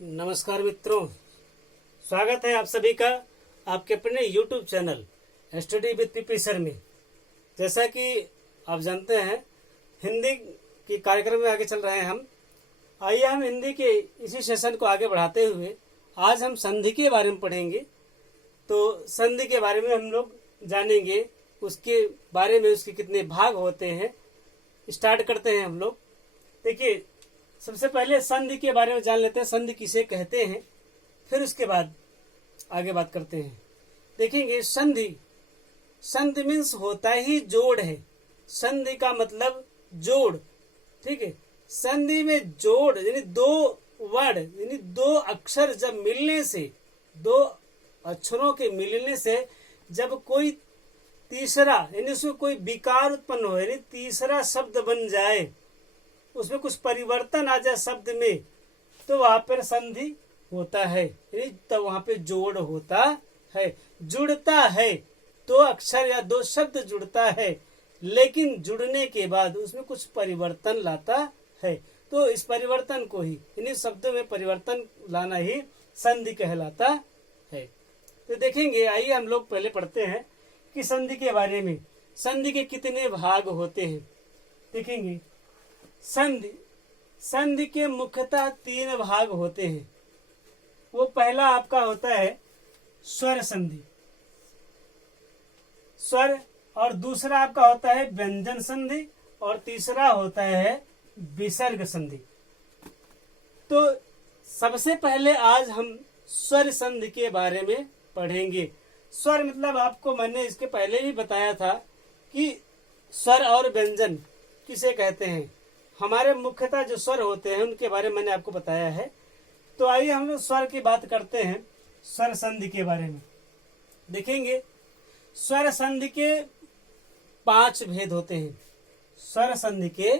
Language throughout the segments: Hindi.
नमस्कार मित्रों, स्वागत है आप सभी का आपके अपने YouTube channel study with PP sir में। जैसा कि आप जानते हैं, हिंदी की कार्यक्रम में आगे चल रहे हैं हम। आइए हम हिंदी के इसी सेशन को आगे बढ़ाते हुए आज हम संधि के बारे में पढ़ेंगे। तो संधि के बारे में हम लोग जानेंगे, उसके बारे में उसके कितने भाग होते हैं। स्टार्ट करते हैं हम लोग। देखिए, सबसे पहले संधि के बारे में जान लेते हैं, संधि किसे कहते हैं, फिर उसके बाद आगे बात करते हैं। देखेंगे, संधि मीन्स होता ही जोड़ है। संधि का मतलब जोड़, ठीक है। संधि में जोड़ यानी दो वर्ड यानी दो अक्षर जब मिलने से, दो अक्षरों के मिलने से जब कोई तीसरा यानी उसमें कोई विकार उत्पन्न हो, यानी तीसरा शब्द बन जाए, उसमें कुछ परिवर्तन आ जाए शब्द में, तो वहां पर संधि होता है, यानी तो वहां पे जोड़ होता है। जुड़ता है, दो अक्षर या दो शब्द जुड़ता है, लेकिन जुड़ने के बाद उसमें कुछ परिवर्तन लाता है। तो इस परिवर्तन को ही, यानी शब्दों में परिवर्तन लाना ही संधि कहलाता है। तो देखेंगे, आइए हम लोग पहले पढ़ते हैं कि संधि के बारे में। संधि के कितने भाग होते हैं देखेंगे। संधि के मुख्यतः 3 भाग होते हैं। वो पहला आपका होता है स्वर संधि, स्वर, और दूसरा आपका होता है व्यंजन संधि, और तीसरा होता है विसर्ग संधि। तो सबसे पहले आज हम स्वर संधि के बारे में पढ़ेंगे। स्वर मतलब आपको मैंने इसके पहले भी बताया था कि स्वर और व्यंजन किसे कहते हैं। हमारे मुख्यतः जो स्वर होते हैं उनके बारे में मैंने आपको बताया है। तो आइए हम लोग स्वर की बात करते हैं, स्वर संधि के बारे में। देखेंगे, स्वर संधि के 5 भेद होते हैं। स्वर संधि के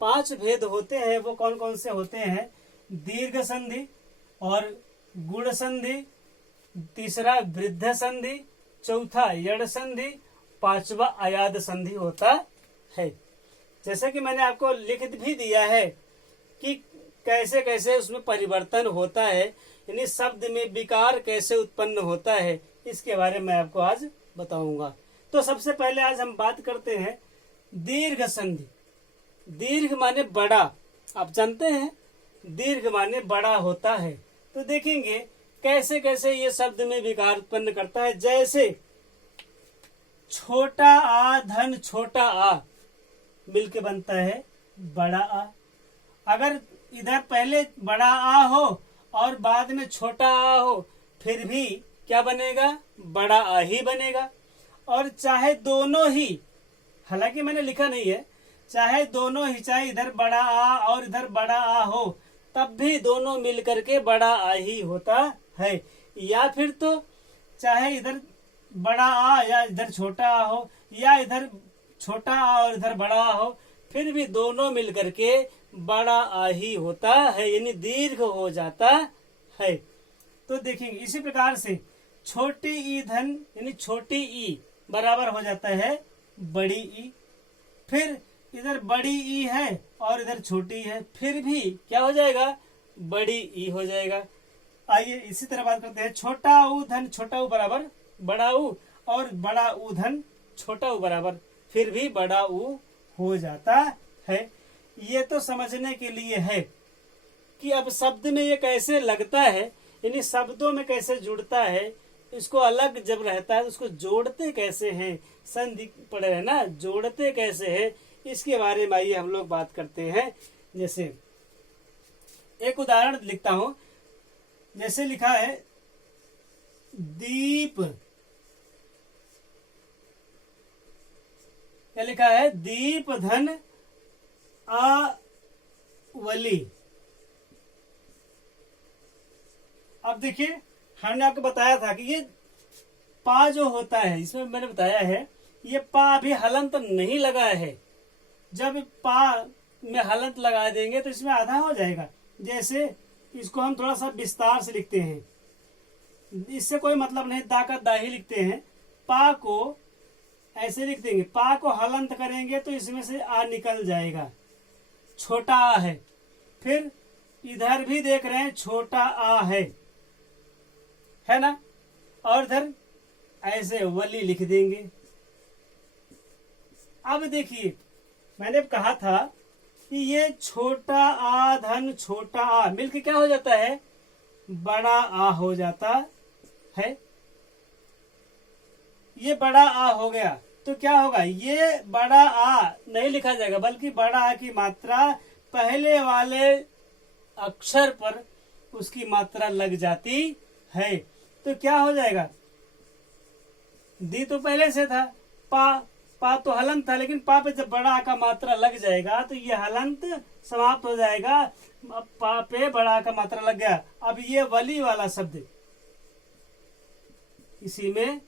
5 भेद होते हैं। वो कौन कौन से होते हैं? दीर्घ संधि और गुण संधि, तीसरा वृद्ध संधि, चौथा यड़ संधि, 5वां अयाद संधि होता है। जैसे कि मैंने आपको लिख भी दिया है कि कैसे कैसे उसमें परिवर्तन होता है, यानी शब्द में विकार कैसे उत्पन्न होता है, इसके बारे में मैं आपको आज बताऊंगा। तो सबसे पहले आज हम बात करते हैं दीर्घ संधि। दीर्घ माने बड़ा, आप जानते हैं दीर्घ माने बड़ा होता है। तो देखेंगे कैसे कैसे ये शब्द में विकार उत्पन्न करता है। जैसे छोटा आ धन छोटा आ मिलके बनता है बड़ा आ। अगर इधर पहले बड़ा आ हो और बाद में छोटा आ हो, फिर भी क्या बनेगा? बड़ा आ ही बनेगा। और चाहे दोनों ही, हालांकि मैंने लिखा नहीं है, चाहे दोनों ही, चाहे इधर बड़ा आ और इधर बड़ा आ हो, तब भी दोनों मिलकर के बड़ा आ ही होता है। या फिर तो चाहे इधर बड़ा आ या इधर छोटा आ हो, या इधर छोटा आ और इधर बड़ा आ हो, फिर भी दोनों मिलकर के बड़ा आ ही होता है, यानी दीर्घ हो जाता है। तो देखेंगे इसी प्रकार से छोटी ई धन यानी छोटी ई बराबर हो जाता है बड़ी ई। फिर इधर बड़ी ई है और इधर छोटी है, फिर भी क्या हो जाएगा? बड़ी ई हो जाएगा। आइए इसी तरह बात करते हैं। छोटा ऊ धन छोटा ऊ बराबर बड़ा ऊ, और बड़ा ऊ धन छोटा ऊ बराबर, फिर भी बड़ा ऊ हो जाता है। ये तो समझने के लिए है कि अब शब्द में ये कैसे लगता है, यानी शब्दों में कैसे जुड़ता है। इसको अलग जब रहता है उसको जोड़ते कैसे हैं, संधि पढ़े है ना, जोड़ते कैसे हैं, इसके बारे में आइए हम लोग बात करते हैं। जैसे एक उदाहरण लिखता हूं। जैसे लिखा है दीप, क्या लिखा है? दीप धन आवली। अब देखिए, हमने आपको बताया था कि ये पा जो होता है, इसमें मैंने बताया है ये पा अभी हलंत नहीं लगा है। जब पा में हलंत लगा देंगे तो इसमें आधा हो जाएगा। जैसे इसको हम थोड़ा सा विस्तार से लिखते हैं, इससे कोई मतलब नहीं, दा का दा ही लिखते हैं। पा को ऐसे लिख देंगे, पा को हलंत करेंगे तो इसमें से आ निकल जाएगा, छोटा आ है। फिर इधर भी देख रहे हैं छोटा आ है ना, और इधर ऐसे वली लिख देंगे। अब देखिए मैंने कहा था कि ये छोटा आ धन छोटा आ मिलके क्या हो जाता है, बड़ा आ हो जाता है। ये बड़ा आ हो गया तो क्या होगा, ये बड़ा आ नहीं लिखा जाएगा बल्कि बड़ा आ की मात्रा पहले वाले अक्षर पर उसकी मात्रा लग जाती है। तो क्या हो जाएगा, दी तो पहले से था, पा तो हलंत था, लेकिन पा पे जब बड़ा आ का मात्रा लग जाएगा तो ये हलंत समाप्त हो जाएगा। अब पा पे बड़ा आ का मात्रा लग गया। अब ये वली वाला शब्द इसी में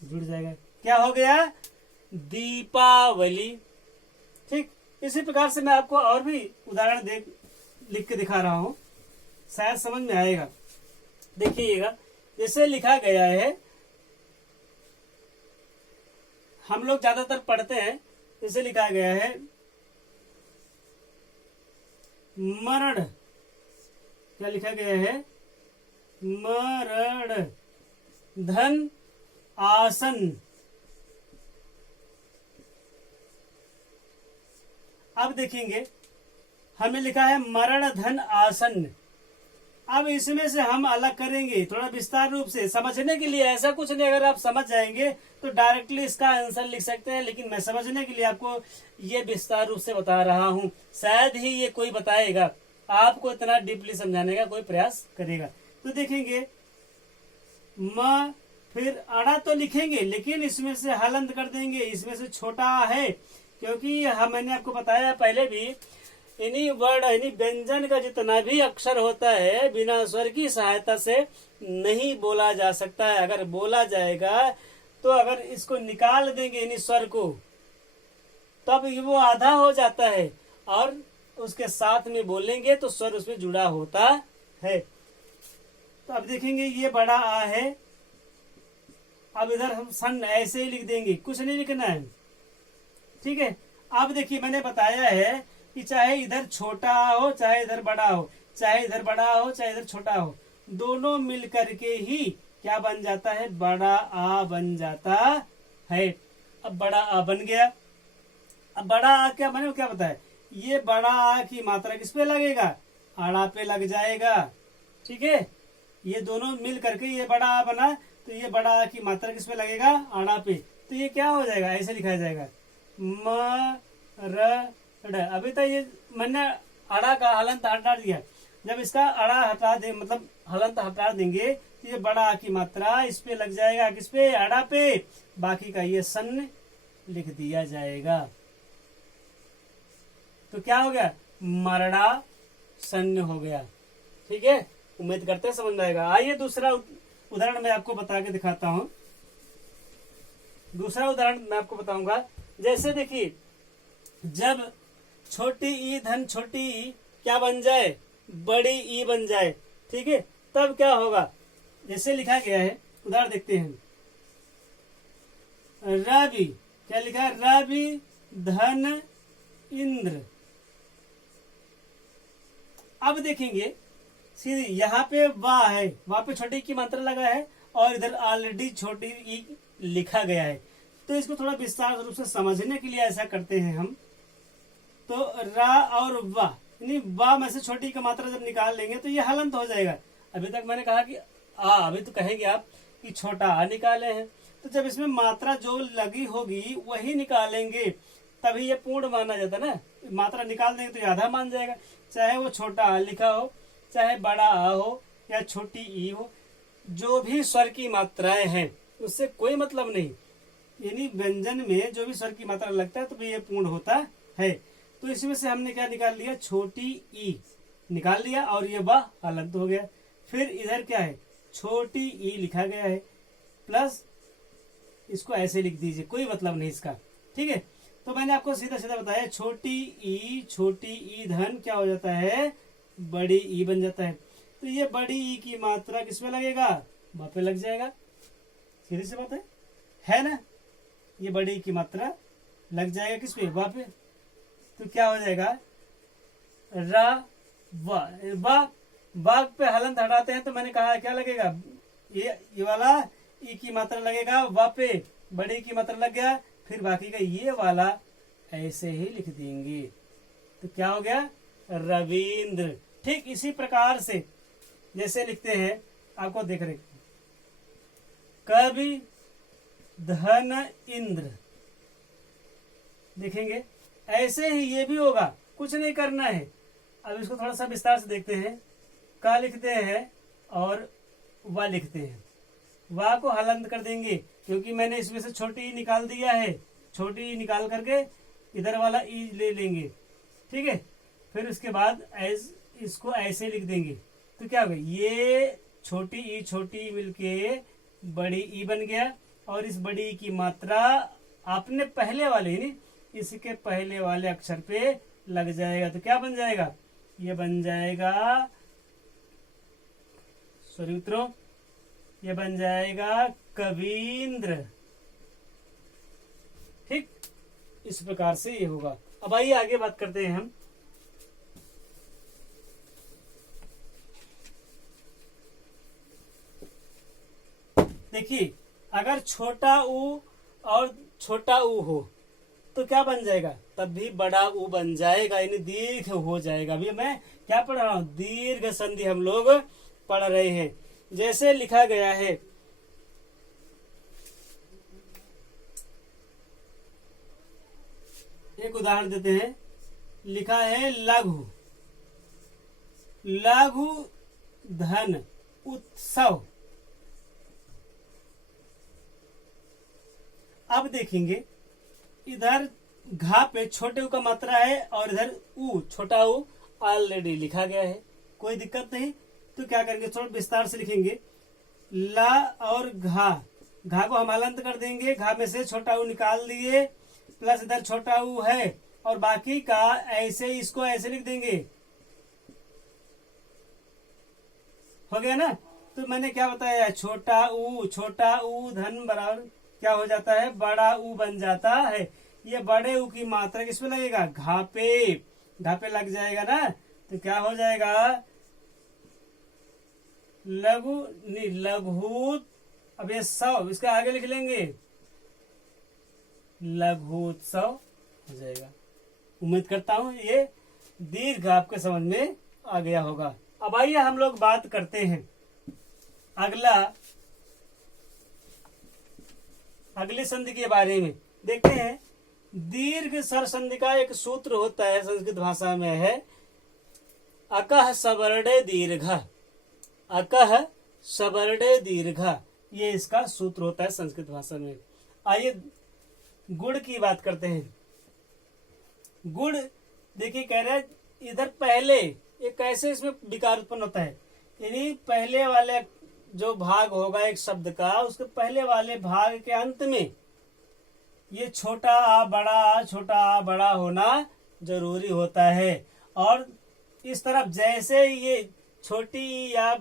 जुड़ जाएगा। क्या हो गया, दीपावली। ठीक, इसी प्रकार से मैं आपको और भी उदाहरण लिख के दिखा रहा हूं, शायद समझ में आएगा। देखिएगा, जैसे लिखा गया है, हम लोग ज्यादातर पढ़ते हैं, जैसे लिखा गया है मरण। क्या लिखा गया है, मरण धन आसन। अब देखेंगे हमें लिखा है मरण धन आसन। अब इसमें से हम अलग करेंगे थोड़ा विस्तार रूप से समझने के लिए। ऐसा कुछ नहीं, अगर आप समझ जाएंगे तो डायरेक्टली इसका आंसर लिख सकते हैं, लेकिन मैं समझने के लिए आपको ये विस्तार रूप से बता रहा हूं। शायद ही ये कोई बताएगा, आपको इतना डीपली समझाने का कोई प्रयास करेगा। तो देखेंगे म, फिर अड़ा तो लिखेंगे, लेकिन इसमें से हलंत कर देंगे। इसमें से छोटा है, क्योंकि मैंने आपको बताया पहले भी, इन्हीं वर्ड यानी व्यंजन का जितना भी अक्षर होता है बिना स्वर की सहायता से नहीं बोला जा सकता है। अगर बोला जाएगा तो अगर इसको निकाल देंगे इन्हीं स्वर को, तब वो आधा हो जाता है, और उसके साथ में बोलेंगे तो स्वर उसमें जुड़ा होता है। तो अब देखेंगे ये बड़ा आ है। अब इधर हम सन ऐसे ही लिख देंगे, कुछ नहीं लिखना है। ठीक है, अब देखिए मैंने बताया है कि चाहे इधर छोटा हो चाहे इधर बड़ा हो, चाहे इधर बड़ा हो चाहे इधर छोटा हो, दोनों मिल करके ही क्या बन जाता है, बड़ा आ बन जाता है। अब बड़ा आ बन गया। अब बड़ा आ क्या बने, क्या बताए, ये बड़ा आ की मात्रा किस पे लगेगा, आड़ा पे लग जाएगा। ठीक है, ये दोनों मिल करके ये बड़ा आ बना, तो ये बड़ा आ की मात्रा किस पे लगेगा, आड़ा पे। तो ये क्या हो जाएगा, ऐसे लिखा जाएगा म र। अभी तक ये मैंने अड़ा का हलंत हटा दिया। जब इसका अड़ा हटा दे, मतलब हलंत हटा देंगे, तो ये बड़ा आ की मात्रा इस पे लग जाएगा, किस पे, अड़ा पे। बाकी का ये सन लिख दिया जाएगा। तो क्या हो गया, मरड़ा सन्न हो गया। ठीक है, उम्मीद करते हैं समझ में आएगा। आइए दूसरा उदाहरण मैं आपको बता के दिखाता हूं। दूसरा उदाहरण मैं आपको बताऊंगा। जैसे देखिए, जब छोटी ई धन छोटी ई क्या बन जाए, बड़ी ई बन जाए। ठीक है, तब क्या होगा, जैसे लिखा गया है, उदाहरण देखते हैं। रवि, क्या लिखा है, रवि धन इंद्र। अब देखेंगे सीधे यहाँ पे वाह है, वहां पे छोटी की मात्रा लगा है, और इधर ऑलरेडी छोटी ई लिखा गया है। तो इसको थोड़ा विस्तार रूप से समझने के लिए ऐसा करते हैं हम। तो रा और वाह, यानी वाह में से छोटी की मात्रा जब निकाल लेंगे तो ये हलंत हो जाएगा। अभी तक मैंने कहा कि अभी तो कहेंगे आप कि छोटा आ निकाले हैं, तो जब इसमें मात्रा जो लगी होगी वही निकालेंगे, तभी ये पूर्ण माना जाता ना। मात्रा निकाल देंगे तो ये आधा मान जाएगा। चाहे वो छोटा आ लिखा हो, चाहे बड़ा आ हो, या छोटी ई हो, जो भी स्वर की मात्राएं हैं उससे कोई मतलब नहीं। यानी व्यंजन में जो भी स्वर की मात्रा लगता है तो ये पूर्ण होता है। तो इसमें से हमने क्या निकाल लिया, छोटी ई निकाल लिया, और ये वाह हलंत हो गया। फिर इधर क्या है, छोटी ई लिखा गया है, प्लस इसको ऐसे लिख दीजिए, कोई मतलब नहीं इसका। ठीक है, तो मैंने आपको सीधा सीधा बताया, छोटी ई धन क्या हो जाता है, बड़ी ई बन जाता है। तो ये बड़ी ई की मात्रा किसमें लगेगा, वहां पे लग जाएगा। सीधी सी बात है ना। ये बड़ी ई की मात्रा लग जाएगा किस पे, वहां पे। तो क्या हो जाएगा, रा बाग पे हलंत हटाते हैं तो मैंने कहा क्या लगेगा, ये वाला ई की मात्रा लगेगा, वा पे बड़ी की मात्रा लग गया, फिर बाकी का ये वाला ऐसे ही लिख देंगे तो क्या हो गया, रविंद्र। ठीक इसी प्रकार से जैसे लिखते हैं, आपको देख रहे, कवि धन इंद्र, देखेंगे ऐसे ही ये भी होगा, कुछ नहीं करना है। अब इसको थोड़ा सा विस्तार से देखते हैं, का लिखते हैं और वा लिखते हैं, वा को हलंत कर देंगे क्योंकि मैंने इसमें से छोटी ई निकाल दिया है, छोटी ई निकाल करके इधर वाला ई ले लेंगे, ठीक है। फिर उसके बाद इसको ऐसे लिख देंगे तो क्या होगा, ये छोटी ई मिलके बड़ी ई बन गया, और इस बड़ी ई की मात्रा आपने पहले वाले यानी इसके पहले वाले अक्षर पे लग जाएगा तो क्या बन जाएगा, ये बन जाएगा, सॉरी मित्रों, ये बन जाएगा कवींद्र। ठीक इस प्रकार से ये होगा। अब आइए आगे बात करते हैं हम। देखिए अगर छोटा ऊ और छोटा ऊ हो तो क्या बन जाएगा, तब भी बड़ा ऊ बन जाएगा, यानी दीर्घ हो जाएगा। अभी मैं क्या पढ़ रहा हूं, दीर्घ संधि हम लोग पढ़ रहे हैं। जैसे लिखा गया है, एक उदाहरण देते हैं, लिखा है लघु, लघु धन उत्सव। अब देखेंगे इधर घा पे छोटे ऊ का मात्रा है और इधर ऊ छोटा ऊ ऑलरेडी लिखा गया है, कोई दिक्कत नहीं। तो क्या करेंगे, थोड़ा विस्तार से लिखेंगे, ला और घा, घा को हम हलंत कर देंगे, घा में से छोटा ऊ निकाल दिए, प्लस इधर छोटा ऊ है और बाकी का ऐसे इसको ऐसे लिख देंगे, हो गया ना। तो मैंने क्या बताया, छोटा ऊ धन बराबर क्या हो जाता है, बड़ा ऊ बन जाता है। ये बड़े ऊ की मात्रा किसमें लगेगा, घा पे लग जाएगा ना, तो क्या हो जाएगा, लघु लघुत। अब ये सव इसका आगे लिख लेंगे, लघुत्सव हो जाएगा। उम्मीद करता हूं ये दीर्घ आपके समझ में आ गया होगा। अब आइए हम लोग बात करते हैं अगली संधि के बारे में। देखते हैं, दीर्घ स्वर संधि का एक सूत्र होता है, संस्कृत भाषा में है अकह सवर्णे दीर्घ, अकह सवर्णे दीर्घ, ये इसका सूत्र होता है संस्कृत भाषा में। आइए गुण की बात करते हैं। गुण देखिए कह रहे हैं इधर पहले ये कैसे इसमें विकार उत्पन्न होता है, यानी पहले वाले जो भाग होगा एक शब्द का, उसके पहले वाले भाग के अंत में ये छोटा आ बड़ा होना जरूरी होता है। और इस तरफ जैसे ये छोटी या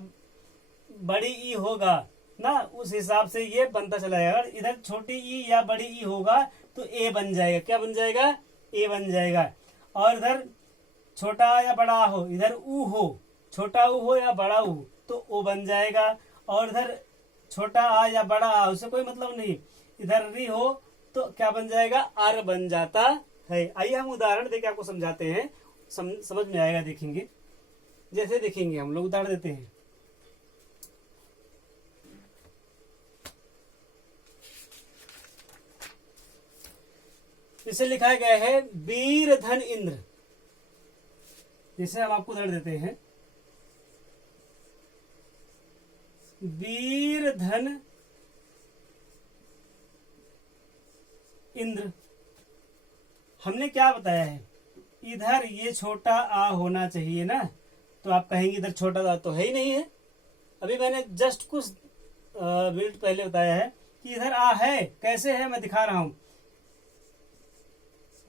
बड़ी ई होगा ना, उस हिसाब से ये बनता चला जाएगा। और इधर छोटी ई या बड़ी ई होगा तो ए बन जाएगा, क्या बन जाएगा, ए बन जाएगा। और इधर छोटा या बड़ा हो, इधर ऊ हो, छोटा ऊ हो या बड़ा ऊ तो ओ बन जाएगा। और इधर छोटा आ या बड़ा आ उससे कोई मतलब नहीं, इधर री हो तो क्या बन जाएगा, अर बन जाता है। आइए हम उदाहरण देके आपको समझाते हैं, समझ में आएगा। देखेंगे जैसे देखेंगे हम लोग उदाहरण देते हैं। इसे लिखा गया है वीर धन इंद्र। जैसे हम आपको उदाहरण देते हैं, वीर धन इंद्र। हमने क्या बताया है, इधर ये छोटा आ होना चाहिए ना, तो आप कहेंगे इधर छोटा आ तो है ही नहीं है। अभी मैंने जस्ट कुछ मिनट पहले बताया है कि इधर आ है, कैसे है मैं दिखा रहा हूं।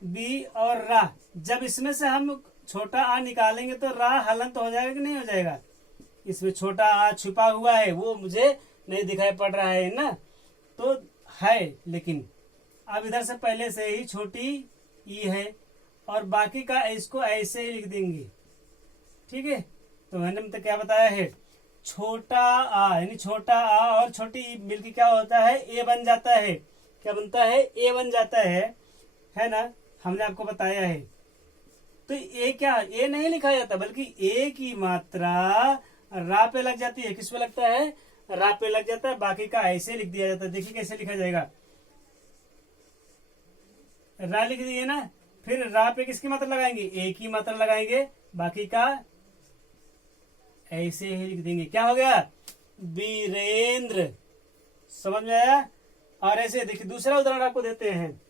बी और रा, जब इसमें से हम छोटा आ निकालेंगे तो रा हलंत हो जाएगा कि नहीं हो जाएगा। इसमें छोटा आ छुपा हुआ है, वो मुझे नहीं दिखाई पड़ रहा है ना, तो है। लेकिन अब इधर से पहले से ही छोटी ई है और बाकी का इसको ऐसे ही लिख देंगे, ठीक है, तो मैंने मतलब क्या बताया है, छोटा आ यानी छोटा आ और छोटी ई मिलकर क्या होता है, ए बन जाता है। क्या बनता है, ए बन जाता है ना, हमने आपको बताया है। तो ए क्या, ए नहीं लिखा जाता, बल्कि ए की मात्रा रा पे लग जाती है। किस पे लगता है, रा पे लग जाता है, बाकी का ऐसे लिख दिया जाता है। देखिए कैसे लिखा जाएगा, रा लिख दिए ना, फिर रा पे किसकी मात्रा लगाएंगे, ए की मात्रा लगाएंगे, बाकी का ऐसे ही लिख देंगे। क्या हो गया, वीरेंद्र। समझ में आया। और ऐसे देखिए दूसरा उदाहरण आपको देते हैं।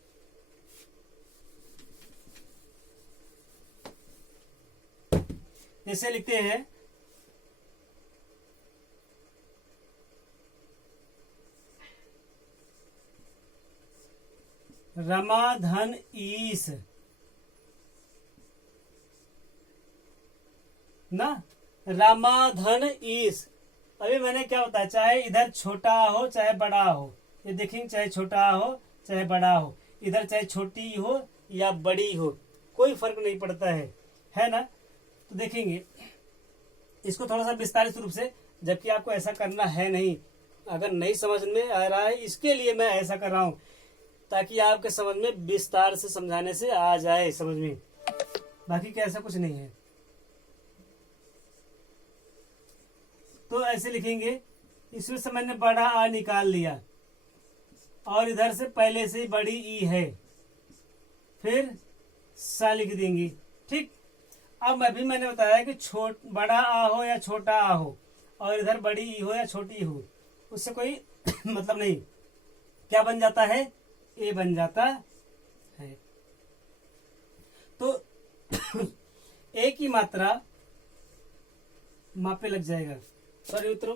जैसे लिखते हैं, रमाधन ईस ना, रामाधन ईस। अभी मैंने क्या बताया, चाहे इधर छोटा हो चाहे बड़ा हो, ये देखेंगे, चाहे छोटा हो चाहे बड़ा हो, इधर चाहे छोटी हो या बड़ी हो, कोई फर्क नहीं पड़ता है ना। तो देखेंगे इसको थोड़ा सा विस्तारित रूप से, जबकि आपको ऐसा करना है नहीं। अगर नहीं समझ में आ रहा है, इसके लिए मैं ऐसा कर रहा हूं, ताकि आपके समझ में विस्तार से समझाने से आ जाए समझ में, बाकी क्या ऐसा कुछ नहीं है। तो ऐसे लिखेंगे, इसमें से मैंने बड़ा आ निकाल लिया और इधर से पहले से ही बड़ी ई है, फिर सा लिख देंगे। ठीक, अब अभी मैंने बताया कि बड़ा आ हो या छोटा आ हो, और इधर बड़ी ई हो या छोटी हो, उससे कोई मतलब नहीं। क्या बन जाता है, ए बन जाता है। तो ए की मात्रा मापे लग जाएगा। सॉरी मित्रों,